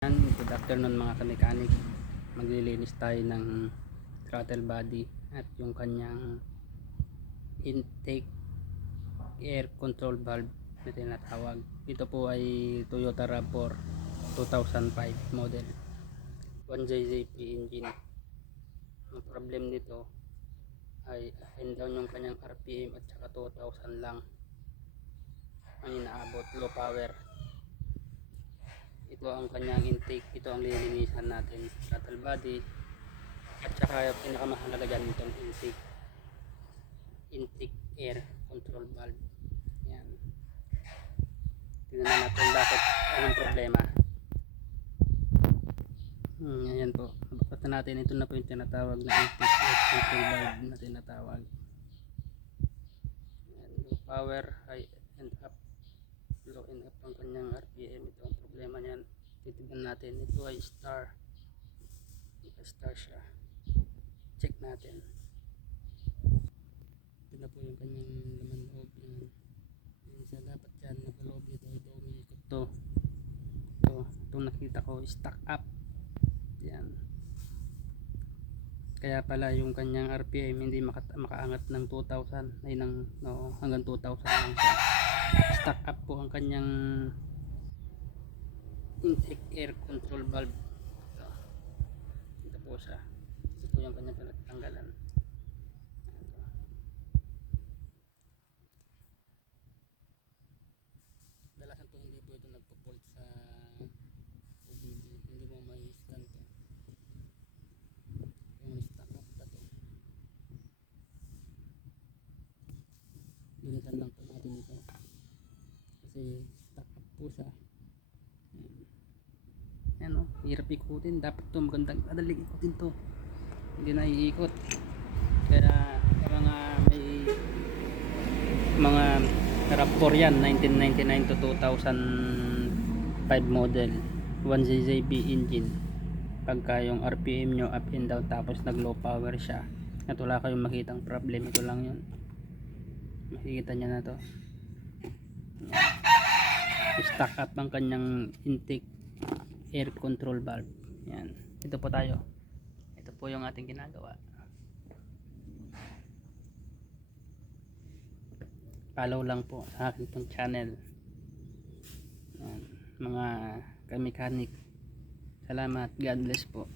Good afternoon mga kamekanik. Maglilinis tayo ng throttle body at yung kanyang intake air control valve na tinatawag. Ito po ay Toyota RAV4 2005 model 1JZP engine. Ang problem nito ay and down yung kanyang RPM at saka 2,000 lang ang inaabot, low power. Ito ang kanyang intake, ito ang lilinisan natin, throttle body at saka pinakamahalaga dyan itong intake air control valve. Yan, tignan natin bakit, anong problema. Ayan po, nabuksan natin, ito na po yung tinatawag na intake air control valve na tinatawag. Yan, low power, high and up, low and up ang kanyang RPM. Ito ang problema niyan. Titignan natin, ito ay star siya, check natin. Ito na po yung kanyang laman loob. Yan siya, dapat yan nakaloob ito umiikot to. Itong nakita ko stack up yan, kaya pala yung kanyang RPM hindi makaangat ng 2,000 ay hanggang 2,000 lang siya. Stack up po ang kanyang intake air control valve. Ito po siya, ito po yung kanyang pinagtanggalan. Dalasan po hindi po ito nagpo-fault sa OBD, hindi mo may scan to yung stack up na to. Dinitan lang po natin ito kasi stack up po siya. Yan o, hirap ikutin. Dapat ito magandang madaling ikutin to, hindi na iikot. Kaya mga may mga RAV4 yan 1999 to 2005 model 1JZB engine. Pagka yung RPM nyo up and down tapos nag low power siya at wala kayong makitang problem, ito lang yun, makikita nyo na to. Stack up ang kanyang intake air control valve. Yan, ito po tayo, ito po yung ating ginagawa. Follow lang po sa akin pong channel. Yan, mga kamekanik, salamat, God bless po.